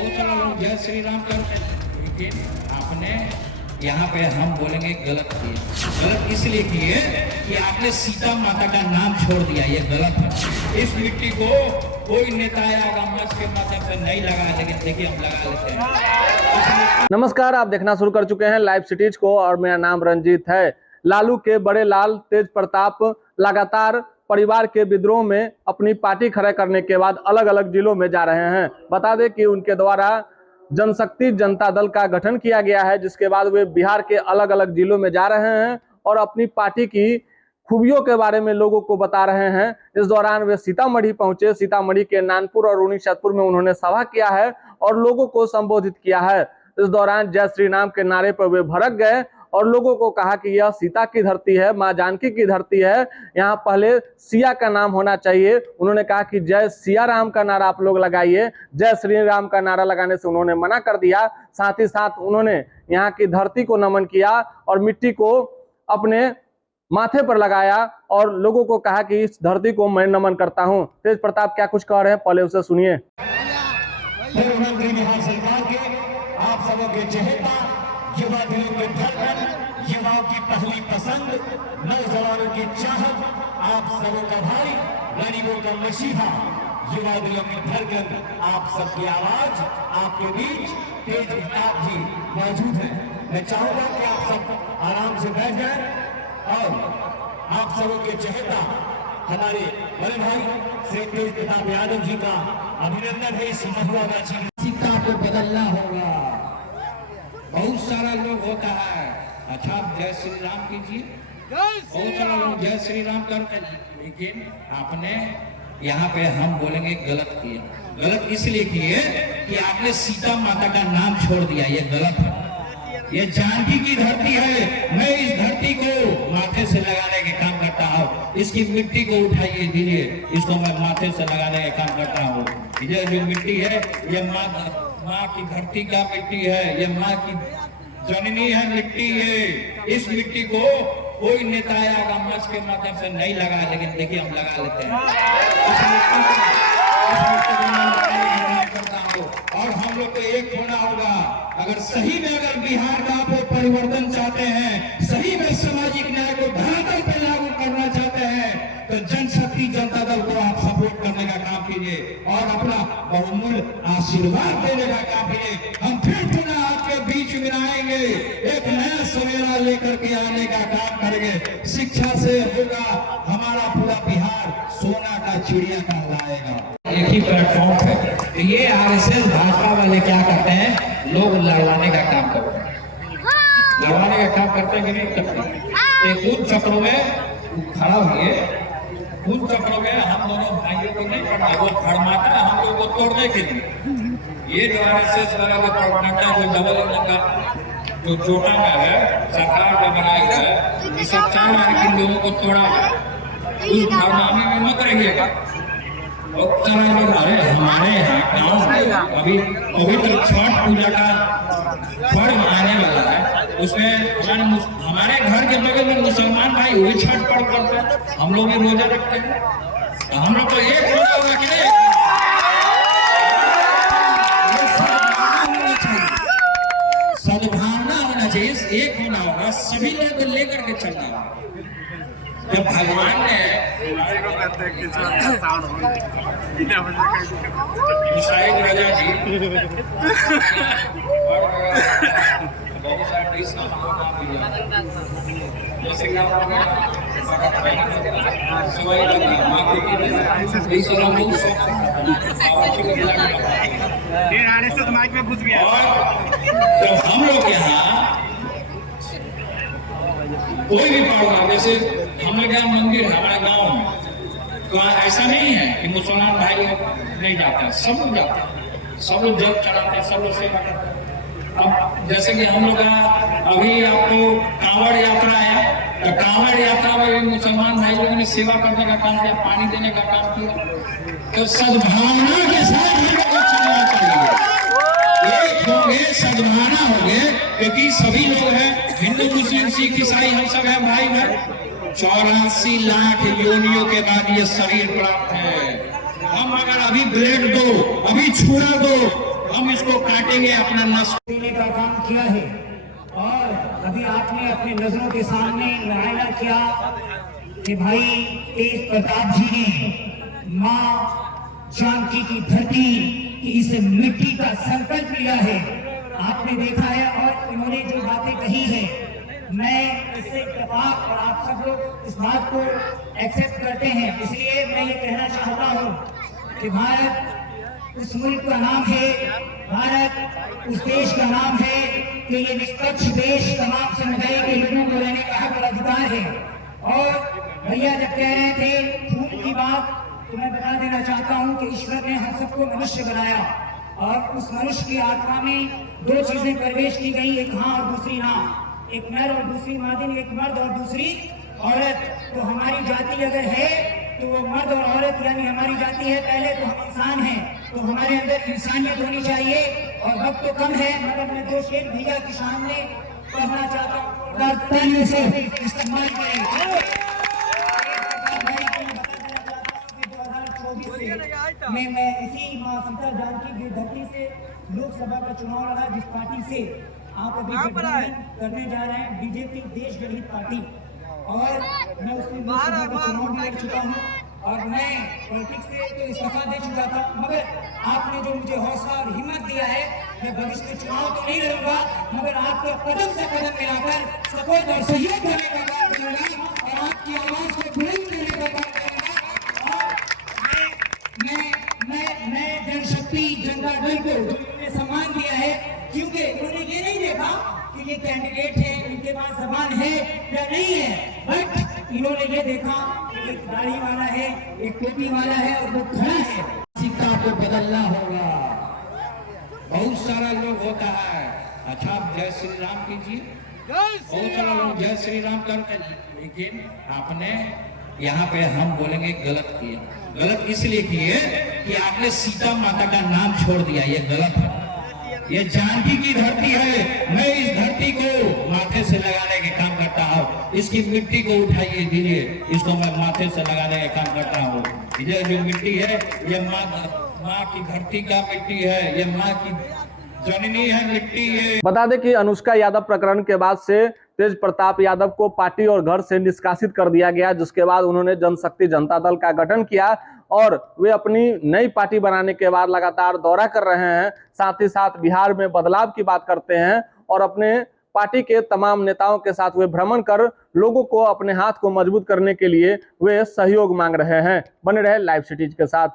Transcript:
बहुत सारा लोग जय श्री राम करते हैं, लेकिन आपने यहाँ पे हम बोलेंगे गलत किए। गलत इसलिए किए कि आपने सीता माता का नाम छोड़ दिया, ये गलत है। इस मिट्टी को कोई नेता या मंच के माध्यम से नहीं लगा, लेकिन देखिए हम लगा लेते हैं। नमस्कार, आप देखना शुरू कर चुके हैं लाइव सिटीज को और मेरा नाम रंजीत है। लालू के बड़े लाल तेज प्रताप लगातार परिवार के विद्रोह में अपनी पार्टी खड़ा करने के बाद अलग अलग जिलों में जा रहे हैं। बता दें कि उनके द्वारा जनशक्ति जनता दल का गठन किया गया है, जिसके बाद वे बिहार के अलग अलग जिलों में जा रहे हैं और अपनी पार्टी की खूबियों के बारे में लोगों को बता रहे हैं। इस दौरान वे सीतामढ़ी पहुंचे। सीतामढ़ी के नानपुर और रुन्नीसैदपुर में उन्होंने सभा किया है और लोगों को संबोधित किया है। इस दौरान जय श्री राम के नारे पर वे भड़क गए और लोगों को कहा कि यह सीता की धरती है, मां जानकी की धरती है, यहाँ पहले सिया का नाम होना चाहिए। उन्होंने कहा कि जय सिया राम का नारा आप लोग लगाइए। जय श्री राम का नारा लगाने से उन्होंने मना कर दिया। साथ ही साथ उन्होंने यहाँ की धरती को नमन किया और मिट्टी को अपने माथे पर लगाया और लोगों को कहा कि इस धरती को मैं नमन करता हूँ। तेज प्रताप क्या कुछ कह रहे हैं, पहले उसे सुनिए। बिहार सरकार के आप सबों के चहेता, युवा दिलों के धड़कन, युवाओं की पहली पसंद, नौजवानों की चाहत, आप सबों का भाई, गरीबों का मसीहा, युवा दिलों की धड़कन, आप सबकी आवाज, आपके बीच तेज प्रताप जी मौजूद है। मैं चाहूंगा कि आप सब आराम से बैठ जाएं और आप सबों के चहेता हमारे बड़े भाई श्री तेज प्रताप यादव जी का अभिनंदन है। इस महुआ गाछी सिक्का को बदलना होगा। बहुत सारा लोग होता है, अच्छा आप जय श्री राम कीजिए। बहुत सारा लोग जय श्री राम करते हैं, लेकिन आपने यहाँ पे हम बोलेंगे गलत किए। गलत इसलिए किए कि आपने सीता माता का नाम छोड़ दिया, ये गलत है। ये जानकी की धरती है, मैं इस धरती को माथे से लगाने के काम करता हूँ। इसकी मिट्टी को उठाइए दीजिए, इसको मैं माथे से लगाने का काम करता हूँ। ये जो मिट्टी है ये माँ की धरती का मिट्टी है, ये माँ की जननी है मिट्टी है। इस मिट्टी को कोई नेता या मंच के माध्यम से नहीं लगा, लेकिन देखिए हम लगा लेते हैं। और हम लोग को एक होना होगा। अगर सही में अगर बिहार का आप परिवर्तन चाहते हैं, सही में सामाजिक न्याय को धरातल पर लागू करना चाहते हैं, तो जनशक्ति जनता दल को आप सपोर्ट करने का काम कीजिए और अपना बहुमूल्य आशीर्वाद देने का काम कीजिए। हम फिर पुनः आपके बीच में आएंगे, एक नया सवेरा लेकर के आने का काम करेंगे। शिक्षा से होगा हमारा पूरा बिहार सोना का चिड़िया कहलाएगा। एक ही प्लेटफॉर्म पे तो ये आरएसएस भाजपा वाले क्या करते हैं, लोग लड़वाने का काम करते हैं। लड़वाने का काम करते हैं कि नहीं करते। उन चक्रों में खड़ा हुए, उन चक्रों में हम दोनों भाइयों को नहीं पड़ता, वो फरमाता है हम लोग को तोड़ने के लिए। ये जो आरएसएस वाला जो फरमाता है, जो डबल इंजन का जो चोटा में है, सरकार का बनाया गया है, ये सब चाह रहा है कि लोगों को तोड़ा है। उस फरमाने में मत रहिएगा। हमारे यहाँ गाँव में अभी पवित्र छठ पूजा का पर्व आने वाला है, उसमें हमारे घर के बगल में मुसलमान भाई वही छठ पर्व करते हैं, हम लोग भी रोजा रखते हैं। तो हम लोग तो एक रोजा होगा कि नहीं, सद्भावना होना चाहिए, एक होना होगा, सभी लोग लेकर के चलना होगा। जब भगवान ने ईसाई राजा जी में घुस गया। जब हम लोग यहाँ कोई भी पर्व, जैसे हम लोग यहाँ मंदिर है हमारे गांव में, तो ऐसा नहीं है कि मुसलमान भाई लोग नहीं जाते हैं, सब लोग जाते हैं, सब लोग जल चढ़ाते हैं, सब लोग सेवा करते हैं। अब जैसे कि हम लोग अभी आपको कांवड़ यात्रा आया, तो कांवड़ यात्रा में भी मुसलमान भाई लोगों ने सेवा करने का काम किया, पानी देने का काम किया। तो सद्भावना के साथ चलना चाहिए, एक होंगे, सद्भावना होंगे, क्योंकि सभी लोग हैं, हिंदू मुस्लिम सिख ईसाई हम सब हैं भाई भाई। 84 लाख योनियों के बाद ये शरीर प्राप्त है। हम अगर अभी ब्लेड दो, अभी छुरा दो, हम इसको काटेंगे, अपना नस्ल देने का काम किया है। और अभी आपने अपने नजरों के सामने मुआयना किया कि भाई तेज प्रताप जी ने मां जानकी की धरती की इस मिट्टी का संकल्प लिया है, आपने देखा है। और इन्होंने जो बातें कही है, मैं इससे इत्तेफाक और आप सब लोग इस बात को एक्सेप्ट करते हैं। इसलिए मैं ये कहना चाहता हूँ कि भारत उस मुल्क का नाम है, भारत उस देश का नाम है कि ये निष्पक्ष देश, तमाम समुदाय के लोगों को रहने का हक और अधिकार है। और भैया जब कह रहे थे खून की बात, तो मैं बता देना चाहता हूं कि ईश्वर ने हम सबको मनुष्य बनाया और उस मनुष्य की आत्मा में दो चीजें प्रवेश की गई, एक हाँ और दूसरी ना, एक नर और दूसरी मादिन, एक मर्द और दूसरी औरत। तो हमारी जाति अगर है तो वो मर्द और औरत यानी हमारी जाति है। पहले तो हम इंसान हैं, तो हमारे अंदर इंसानियत होनी चाहिए। और वक्त तो कम है, मगर मैं दो शेर भैया के सामने कहना चाहता हूँ, तालियों से इस्तेमाल करें। में मैं इसी मां सीता जानकी की धरती से लोकसभा का चुनाव लड़ा, जिस पार्टी से आप अभी गठबंधन करने जा रहे हैं, बीजेपी देश जनहित पार्टी। और मैं उसमें लोकसभा का चुनाव भी लड़ चुका हूँ और मैं पॉलिटिक्स से तो इस्तीफा दे चुका था। मगर आपने जो मुझे हौसला और हिम्मत दिया है, मैं भविष्य में चुनाव तो नहीं लड़ूंगा, मगर आपको कदम से कदम मिलाकर सपोर्ट और सहयोग करने का काम करूंगा और आपकी आवाज को बुलंद करने का काम करूंगा। और मैं जनशक्ति जनता दल को जिन्होंने सम्मान दिया है, क्योंकि उन्होंने ये नहीं देखा कि ये कैंडिडेट है, इनके पास जबान है या नहीं है, बट इन्होंने ये देखा कि एक दाढ़ी वाला है, एक टोपी वाला है और वो खड़ा है। सिक्का को बदलना होगा। बहुत सारा लोग होता है, अच्छा आप जय श्री राम कीजिए, बहुत सारा लोग जय श्री राम करते हैं, लेकिन आपने यहाँ पे हम बोलेंगे गलत किए। गलत इसलिए किए कि आपने सीता माता का नाम छोड़ दिया, ये गलत है। ये जानकी की धरती है, मैं इस धरती को माथे से लगाने के काम करता हूँ। इसकी मिट्टी को उठाइए दीजिए, इसको मैं माथे से लगाने का काम करता हूँ। ये जो मिट्टी है, ये माँ की धरती का मिट्टी है, ये माँ की जननी है मिट्टी है। बता दें कि अनुष्का यादव प्रकरण के बाद से तेज प्रताप यादव को पार्टी और घर से निष्कासित कर दिया गया, जिसके बाद उन्होंने जनशक्ति जनता दल का गठन किया और वे अपनी नई पार्टी बनाने के बाद लगातार दौरा कर रहे हैं। साथ ही साथ बिहार में बदलाव की बात करते हैं और अपने पार्टी के तमाम नेताओं के साथ वे भ्रमण कर लोगों को अपने हाथ को मजबूत करने के लिए वे सहयोग मांग रहे हैं। बने रहे लाइव सिटीज के साथ।